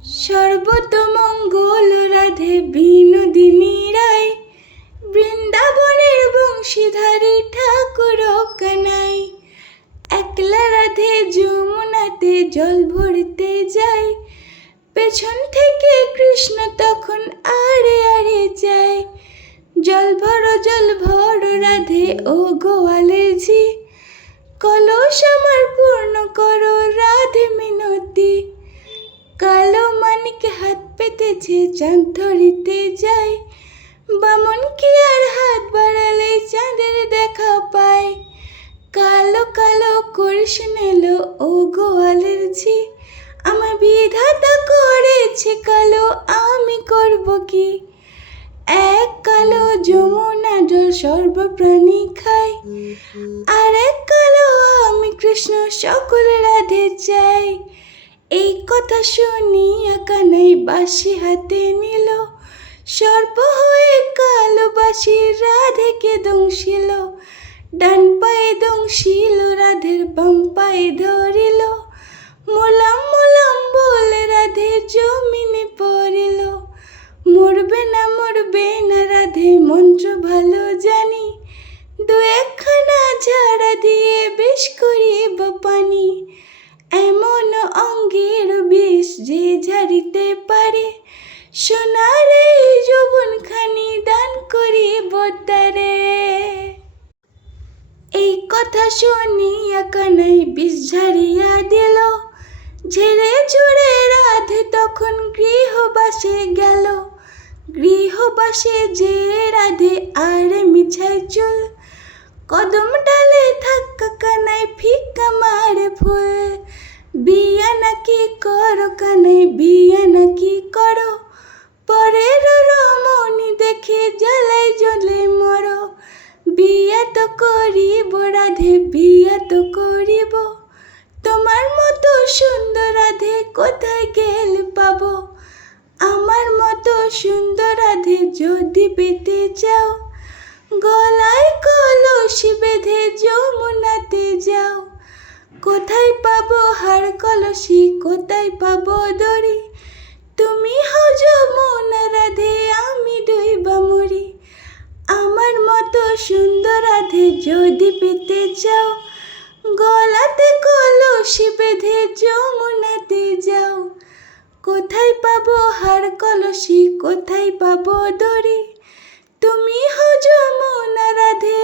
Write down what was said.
সর্বতমঙ্গল রাধে বিনোদিনী রায়, বৃন্দাবনের বংশীধারী ঠাকুর কানাই। একলা রাধে যমুনাতে জল ভরতে যায়, পেছন থেকে কৃষ্ণ তখন আড়ে আড়ে যায়। জল ভর রাধে ও গোয়ালের ঝি, কলস আমার পূর্ণ করো রাধে মিনতি। কালো মানিক হাত পেতেছে চাঁদ ধরিতে যায়, বামন কি আর হাত বাড়ালে চাঁদের দেখা পায়। কালো কালো করিস নেলো ও গোয়ালের ঝি, আমার বিধাতা করেছে কালো, আমি করব কি। এক কালো যমুনা জল সর্বপ্রাণী খায়, আর এক কালো আমি কৃষ্ণ সকল রাধে চাই। এই কথা শুনিয়া কানাই বাঁশি হাতে নিল, সর্প হয়ে কালো বাঁশি রাধেকে দংশিল। ডান পায়ে দংশিল রাধের, বাম পায়ে ধরিল, মোলাম মোলাম বলে রাধে জমিনে পড়িল। মরবে না রাধে মন্ত্র ভালো জানি, দু একখানা ঝাড়া দিয়ে বেশ করিব পানি। এমন অঙ্গের বিষ যে ঝাড়িতে পারে, সোনার এই যৌবনখানি দান করিব তারে। এই কথা শুনিয়া কানাই বিষ ঝাড়িয়া দিল, ঝেড়ে ঝুড়ে রাধে তখন গৃহবাসে গেল। গৃহবাসে যে রাধে আর মিছায় চুল, কদম ডালে থাকা কানাই ফিকা মারে ফুল। বিয়া নাকি করো কানাই, বিয়া নাকি করো, পরের রমণী দেখে জ্বালায় জ্বলে মরো। বিয়া তো করিব রাধে, বিয়া তো করিব, তোমার মতো সুন্দর রাধে কোথায় গেলে পাবো। আমার মতো সুন্দর রাধে যদি পেতে চাও, গলায় কলসি বেঁধে যমুনাতে যাও। কোথায় পাবো হার কলসি, কোথায় পাবো দড়ি, তুমি হও যমুনা রাধে আমি ডুইবা মরি। আমার মতো সুন্দর রাধে যদি পেতে চাও, গলাতে কলসি বেঁধে যমুনাতে যাও। কোথায় পাবো হার কলসি, কোথায় পাবো দড়ি, তুমি হও যমুনা রাধে